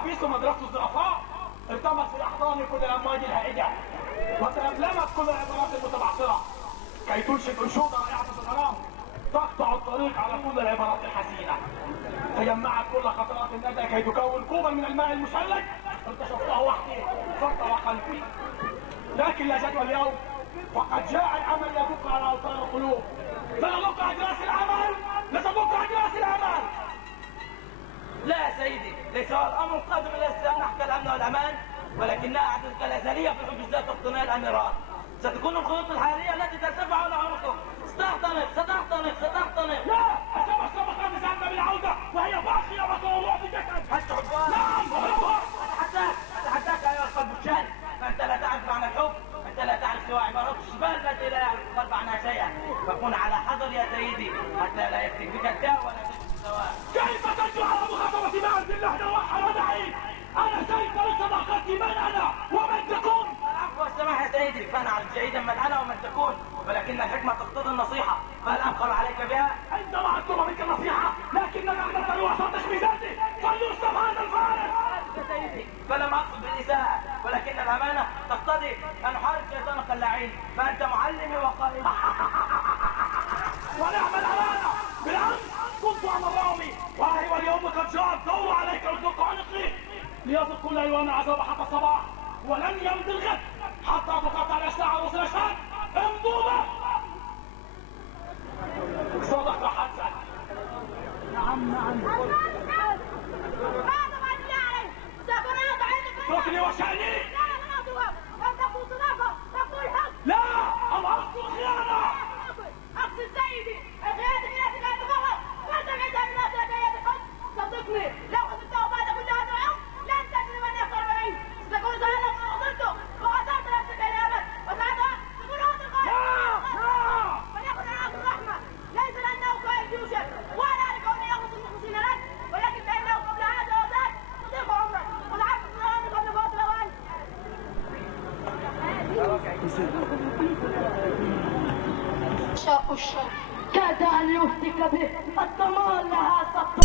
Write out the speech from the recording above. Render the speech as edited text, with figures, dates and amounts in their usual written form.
حبيس ومدرسة الزرافات التمس في احضان كل الامواج الهائجة وتألمت كل العبارات المتبعثرة كي تنشد انشوده رائعة الغرام تقطع الطريق على كل العبارات الحزينة. تجمعت كل خطرات الندى كي تكون كوبا من الماء المشلج اكتشفته وحدي فرط وقلبي. لكن لا جدوى اليوم فقد جاء الامل يدق على اوتار القلوب. سنضق اجراس الامل لتضق اجراس الامل. لا يا سيدي، ليس هو الامر القادم الى نحو الامن والامان، ولكنها اعداد كالازليه في حجوزات اقتناء الاميرات. ستكون الخطوط الحاليه التي ترتفع على عنقك ستحتنق. لا، السبق نزلنا بالعوده وهي باقيه وتوضع بجسد. حتى حبان. نعم اهربها. اتحداك ايها القلب الشهري، فانت لا تعرف معنى الحب، انت لا تعرف سوى عبارات الشبال التي لا يعرف القلب عنها شيئا. فكن على حذر يا سيدي حتى لا يفتك بك الداء ولا تجد الدواء. كيف تنجو على مخاطبة معز الله نوحى ودعي؟ أنا سيد لصداقتي من أنا ومن تكون؟ العفو والسماح يا سيدي، فنعرف جيدا من انا ومن تكون، ولكن الحكمه تقتضي النصيحه، فهل ابخل عليك بها؟ عندما أطلب منك النصيحة لكنك أحدثت الوسط تشميزاتي فليصطف هذا الفارس. يا سيدي، فلم اقصد بالاساءه، ولكن الامانه تقتضي ان احارب شيطانك اللعين، فانت معلمي وقائدي. ونعم الأمانة. بالأمس كنت أنا الرامي واليوم قد جاء الدور عليك ردق عنقي ليصل كل أيوان عذاب حتى الصباح ولن يمضي الغد حتى تقطع الأشلاء وصل الشهد. امضوا به. صدق حسن. نعم اتركني وشأني. لا، أمرت الخيانة. أقصد سيدي الخيانة التي لا تغلط وتبعد عن الناس لدي حب. صدقني لو خذلته بعد كل هذا العمر لن تجد من يخسر معي. ستكون سهلا ما خسرته وخسرت نفسك إلى الأبد وساعتها تكون هذا القائد. وليكن العاص الرحمة ليس لأنه قائد يوشك ولا لكونه يخلص المخلصين لك، ولكن لأنه قبل هذا وذاك تضيق عمرك والعبد الظلام قبل فوات الأوان. شاء الشر كاد أن يفتك به الضمان لها سقط.